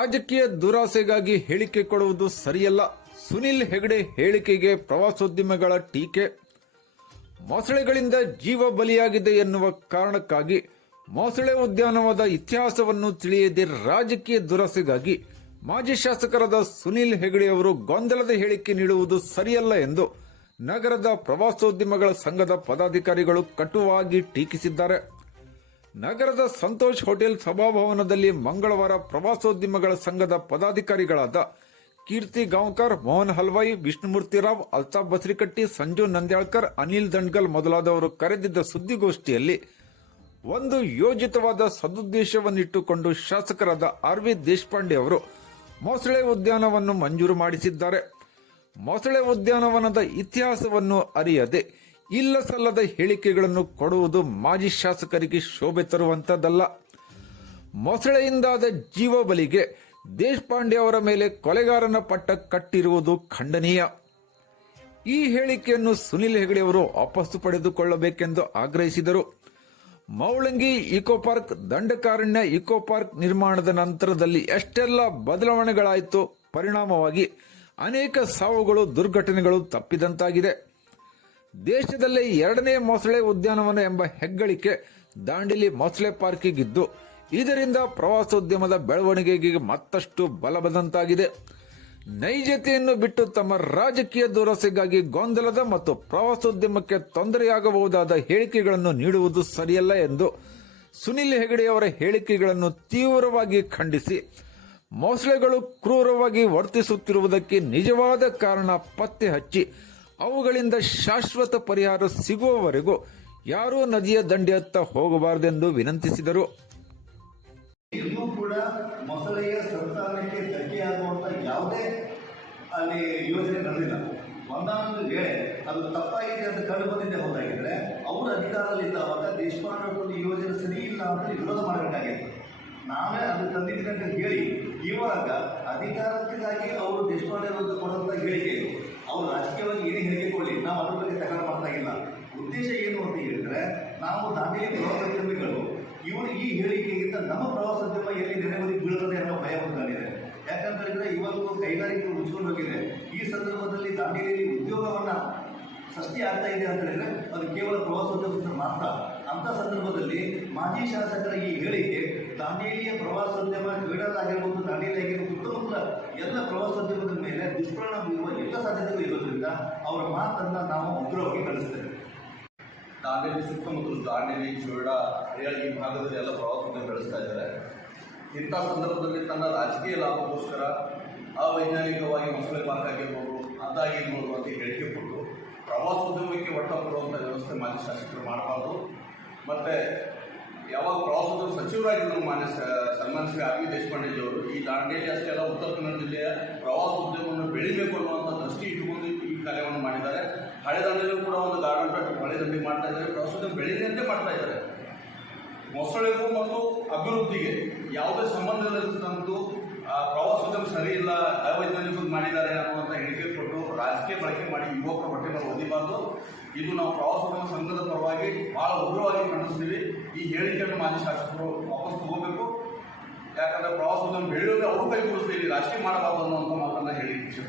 ರಾಜಕೀಯ ದುರಾಸೆಗಾಗಿ ಹೇಳಿಕೆ ಕೊಡುವುದು ಸರಿಯಲ್ಲ. ಸುನಿಲ್ ಹೆಗಡೆ ಹೇಳಿಕೆಗೆ ಪ್ರವಾಸೋದ್ಯಮಿಗಳ ಟೀಕೆ. ಮೊಸಳೆಗಳಿಂದ ಜೀವ ಬಲಿಯಾಗಿದೆ ಎನ್ನುವ ಕಾರಣಕ್ಕಾಗಿ ಮೊಸಳೆ ಉದ್ಯಾನವನದ ಇತಿಹಾಸವನ್ನು ತಿಳಿಯದೆ ರಾಜಕೀಯ ದುರಾಸೆಗಾಗಿ ಮಾಜಿ ಶಾಸಕರಾದ ಸುನಿಲ್ ಹೆಗಡೆ ಅವರು ಗೊಂದಲದ ಹೇಳಿಕೆ ನೀಡುವುದು ಸರಿಯಲ್ಲ ಎಂದು ನಗರದ ಪ್ರವಾಸೋದ್ಯಮಿಗಳ ಸಂಘದ ಪದಾಧಿಕಾರಿಗಳು ಕಟುವಾಗಿ ಟೀಕಿಸಿದ್ದಾರೆ. ನಗರದ ಸಂತೋಷ್ ಹೋಟೆಲ್ ಸಭಾಭವನದಲ್ಲಿ ಮಂಗಳವಾರ ಪ್ರವಾಸೋದ್ಯಮಿಗಳ ಸಂಘದ ಪದಾಧಿಕಾರಿಗಳಾದ ಕೀರ್ತಿ ಗಾಂವ್ಕರ್, ಮೋಹನ್ ಹಲ್ವಾಯಿ, ವಿಷ್ಣುಮೂರ್ತಿ ರಾವ್, ಅಲ್ತಾಫ್ ಬಸ್ರಿಕಟ್ಟಿ, ಸಂಜು ನಂದ್ಯಾಳ್ಕರ್, ಅನಿಲ್ ದಂಡ್ಗಲ್ ಮೊದಲಾದವರು ಕರೆದಿದ್ದ ಸುದ್ದಿಗೋಷ್ಠಿಯಲ್ಲಿ ಒಂದು ಯೋಜಿತವಾದ ಸದುದ್ದೇಶವನ್ನಿಟ್ಟುಕೊಂಡು ಶಾಸಕರಾದ ಆರ್.ವಿ. ದೇಶಪಾಂಡೆ ಅವರು ಮೊಸಳೆ ಉದ್ಯಾನವನ್ನು ಮಂಜೂರು ಮಾಡಿಸಿದ್ದಾರೆ. ಮೊಸಳೆ ಉದ್ಯಾನವನದ ಇತಿಹಾಸವನ್ನು ಅರಿಯದೆ ಇಲ್ಲ ಸಲ್ಲದ ಹೇಳಿಕೆಗಳನ್ನು ಕೊಡುವುದು ಮಾಜಿ ಶಾಸಕರಿಗೆ ಶೋಭೆ ತರುವಂತದ್ದಲ್ಲ. ಮೊಸಳೆಯಿಂದಾದ ಜೀವ ಬಲಿಗೆ ದೇಶಪಾಂಡೆ ಅವರ ಮೇಲೆ ಕೊಲೆಗಾರನ ಪಟ್ಟ ಕಟ್ಟಿರುವುದು ಖಂಡನೀಯ. ಈ ಹೇಳಿಕೆಯನ್ನು ಸುನಿಲ್ ಹೆಗಡೆ ಅವರು ವಾಪಸ್ಸು ಪಡೆದುಕೊಳ್ಳಬೇಕೆಂದು ಆಗ್ರಹಿಸಿದರು. Moulangi eco park, Dandakaranya eco park ನಿರ್ಮಾಣದ ನಂತರದಲ್ಲಿ ಎಷ್ಟೆಲ್ಲ ಬದಲಾವಣೆಗಳಾಯಿತು. ಪರಿಣಾಮವಾಗಿ ಅನೇಕ ಸಾವುಗಳು, ದುರ್ಘಟನೆಗಳು ತಪ್ಪಿದಂತಾಗಿದೆ. ದೇಶದಲ್ಲೇ 2ನೇ ಮೊಸಳೆ ಉದ್ಯಾನವನ ಎಂಬ ಹೆಗ್ಗಳಿಕೆ ದಾಂಡೇಲಿ ಮೊಸಳೆ ಪಾರ್ಕಿಗಿದ್ದು, ಇದರಿಂದ ಪ್ರವಾಸೋದ್ಯಮದ ಬೆಳವಣಿಗೆಗೆ ಮತ್ತಷ್ಟು ಬಲ ಬಂದಂತಾಗಿದೆ. ನೈಜತೆಯನ್ನು ಬಿಟ್ಟು ತಮ್ಮ ರಾಜಕೀಯ ದುರಾಸೆಗಾಗಿ ಗೊಂದಲದ ಮತ್ತು ಪ್ರವಾಸೋದ್ಯಮಕ್ಕೆ ತೊಂದರೆಯಾಗಬಹುದಾದ ಹೇಳಿಕೆಗಳನ್ನು ನೀಡುವುದು ಸರಿಯಲ್ಲ ಎಂದು ಸುನಿಲ್ ಹೆಗಡೆ ಅವರ ಹೇಳಿಕೆಗಳನ್ನು ತೀವ್ರವಾಗಿ ಖಂಡಿಸಿ, ಮೊಸಳೆಗಳು ಕ್ರೂರವಾಗಿ ವರ್ತಿಸುತ್ತಿರುವುದಕ್ಕೆ ನಿಜವಾದ ಕಾರಣ ಪತ್ತೆ ಹಚ್ಚಿ ಅವುಗಳಿಂದ ಶಾಶ್ವತ ಪರಿಹಾರ ಸಿಗುವವರೆಗೂ ಯಾರೂ ನದಿಯ ದಂಡೆಯತ್ತ ಹೋಗಬಾರದೆಂದು ವಿನಂತಿಸಿದರು. ಇನ್ನೂ ಕೂಡ ಮೊಸಳೆಯ ಸಂತಾನಕ್ಕೆ ಧಕ್ಕೆಯಾಗುವಂತ ಯಾವುದೇ ಅಲ್ಲಿ ಯೋಜನೆ ನಡೆದಿಲ್ಲ. ಒಂದಾನೊಂದು ವೇಳೆ ಅದು ತಪ್ಪಾಗಿದೆ ಅಂತ ಕಂಡು ಬಂದಿದ್ದೆ ಹೋದಾಗಿದ್ರೆ ಅವರು ಅಧಿಕಾರದಲ್ಲಿದ್ದಾವಾಗ ದೇಶಪಾಂಡೆ ಒಂದು ಯೋಜನೆ ಸರಿ ಇಲ್ಲ ಅಂತ ವಿರೋಧ ಮಾಡಬೇಕಾಗಿತ್ತು. ನಾವೇ ಅದು ತಂದಿದ್ದೀವಿ ಅಂತ ಹೇಳಿ ಇವಾಗ ಅಧಿಕಾರಕ್ಕಾಗಿ ಅವರು ದೇಶಪಾಂಡೆ ಅವರಿಗೆ ಕೊಡುವಂಥ ಹೇಳಿಕೆ, ಅವರು ರಾಜಕೀಯವಾಗಿ ಏನೇ ಹೇಳಿಕೆ ಕೊಡಲಿ, ನಾವು ಅದ್ರ ಬಗ್ಗೆ ತಕರಾರು ಮಾಡ್ತಾ ಇಲ್ಲ. ಉದ್ದೇಶ ಏನು ಅಂತ ಹೇಳಿದ್ರೆ, ನಾವು ದಾಂಡೇಲಿ ಪ್ರವಾಸೋದ್ಯಮಿಗಳು ಇವರು ಈ ಹೇಳಿಕೆಯಿಂದ ನಮ್ಮ ಪ್ರವಾಸೋದ್ಯಮ ಎಲ್ಲಿ ನೆನೆಗುದಿ ಬೀಳುತ್ತದೆ ಅನ್ನೋ ಭಯ ಬಂದಿದೆ. ಯಾಕಂತ ಹೇಳಿದ್ರೆ ಇವತ್ತು ಕೈಗಾರಿಕೆಗಳು ಮುಚ್ಕೊಂಡು ಹೋಗಿದೆ. ಈ ಸಂದರ್ಭದಲ್ಲಿ ದಾಂಡೇಲಿಯಲ್ಲಿ ಉದ್ಯೋಗವನ್ನ ಸೃಷ್ಟಿ ಆಗ್ತಾ ಇದೆ ಅಂತ ಹೇಳಿದ್ರೆ ಅದು ಕೇವಲ ಪ್ರವಾಸೋದ್ಯಮ ಮಾತ್ರ. ಅಂತ ಸಂದರ್ಭದಲ್ಲಿ ಮಾಜಿ ಶಾಸಕರ ಈ ಹೇಳಿಕೆ ದಾಂಡೇಲಿಯ ಪ್ರವಾಸೋದ್ಯಮ, ಕ್ರೀಡಾಗಿರ್ಬೋದು, ದಾಂಡೇಲಿ ಆಗಿರ್ಬೋದು, ಸುತ್ತಮುತ್ತಲ ಎಲ್ಲ ಪ್ರವಾಸೋದ್ಯಮದ ಮೇಲೆ ದುಷ್ಪರಿಣಾಮ ಬೀರುವ ಎಲ್ಲ ಸಾಧ್ಯತೆಗಳು ಇರೋದ್ರಿಂದ ಅವರ ಮಾತನ್ನ ನಾವು ಉಗ್ರವಾಗಿ ಖಂಡಿಸ್ತೇವೆ. ದಾಂಡೇಲಿ ಸುತ್ತಮುತ್ತಲು ದಾಂಡೇಲಿ, ಚೋಡಾ, ಹರಿಯಾಳಿ ಈ ಭಾಗದಲ್ಲಿ ಎಲ್ಲ ಪ್ರವಾಸೋದ್ಯಮ ಬೆಳೆಸ್ತಾ ಇದ್ದಾರೆ. ಇಂಥ ಸಂದರ್ಭದಲ್ಲಿ ತನ್ನ ರಾಜಕೀಯ ಲಾಭಕ್ಕೋಸ್ಕರ ಅವೈಜ್ಞಾನಿಕವಾಗಿ ಮೊಸಳೆ ಪಾರ್ಕ್ ಆಗಿರ್ಬೋದು, ಅದಾಗಿರ್ಬೋದು ಅಂತ ಹೇಳಿಕೆ ಕೊಟ್ಟು ಪ್ರವಾಸೋದ್ಯಮಕ್ಕೆ ಒಟ್ಟ ಕೊಡುವಂಥ ವ್ಯವಸ್ಥೆ ಮಾಜಿ ಶಾಸಕರು ಮಾಡಬಾರ್ದು. ಮತ್ತು ಯಾವಾಗ ಪ್ರವಾಸೋದ್ಯಮ ಸಚಿವರಾಗಿದ್ದರು ಮಾನ್ಯ ಸನ್ಮಾನ್ಯ ಶ್ರೀ ಆರ್.ವಿ. ದೇಶಪಾಂಡೆಜಿಯವರು ಈ ದಾಂಡೇಲಿ ಅಷ್ಟೇ ಅಲ್ಲ, ಉತ್ತರ ಕನ್ನಡ ಜಿಲ್ಲೆಯ ಪ್ರವಾಸೋದ್ಯಮವನ್ನು ಬೆಳಿಬೇಕು ಅನ್ನುವಂಥ ದೃಷ್ಟಿ ಇಟ್ಟುಕೊಂಡು ಈ ಕಾರ್ಯವನ್ನು ಮಾಡಿದ್ದಾರೆ. ಹಳೆ ದಂಡೆಯಲ್ಲೂ ಕೂಡ ಒಂದು ಗಾರ್ಡನ್ ಪೆಟ್ಟು ಹಳೆ ದಂಡೆ ಮಾಡ್ತಾ ಇದ್ದಾರೆ. ಪ್ರವಾಸೋದ್ಯಮ ಬೆಳೆದಂತೆ ಮಾಡ್ತಾ ಇದ್ದಾರೆ. ಮೊಸಳೆಗೂ ಮತ್ತು ಅಭಿವೃದ್ಧಿಗೆ ಯಾವುದೇ ಸಂಬಂಧ ಇಲ್ಲದಂತೂ ಪ್ರವಾಸೋದ್ಯಮ ಸರಿ ಇಲ್ಲ, ಅವೈಜ್ಞಾನಿಕ ಮಾಡಿದ್ದಾರೆ ಅನ್ನುವಂಥ ಹೇಳಿಕೆ ಕೊಟ್ಟು ರಾಜಕೀಯ ಬಳಕೆ ಮಾಡಿ ಯುವಕರ ಹೊಟ್ಟೆ ನಾವು ಓದಿಬಾರ್ದು. ಇದು ನಾವು ಪ್ರವಾಸೋದ್ಯಮ ಸಂಘದ ಪರವಾಗಿ ಬಹಳ ಉಗ್ರವಾಗಿ ಖಂಡಿಸ್ತೀವಿ. ಈ ಹೇಳಿಕೆಯನ್ನು ಮಾಜಿ ಶಾಸಕರು ವಾಪಸ್ ತಗೋಬೇಕು. ಯಾಕಂದ್ರೆ ಪ್ರವಾಸೋದ್ಯಮ ಬೆಳೆಯೋದೇ ಅವ್ರ ಕೈ ಕೊಡಿಸ್ತೀವಿ, ರಾಜಕೀಯ ಮಾಡಬಾರ್ದು ಅನ್ನುವಂಥ ಮಾತನ್ನ ಹೇಳಿ ಇಚ್ಛೆ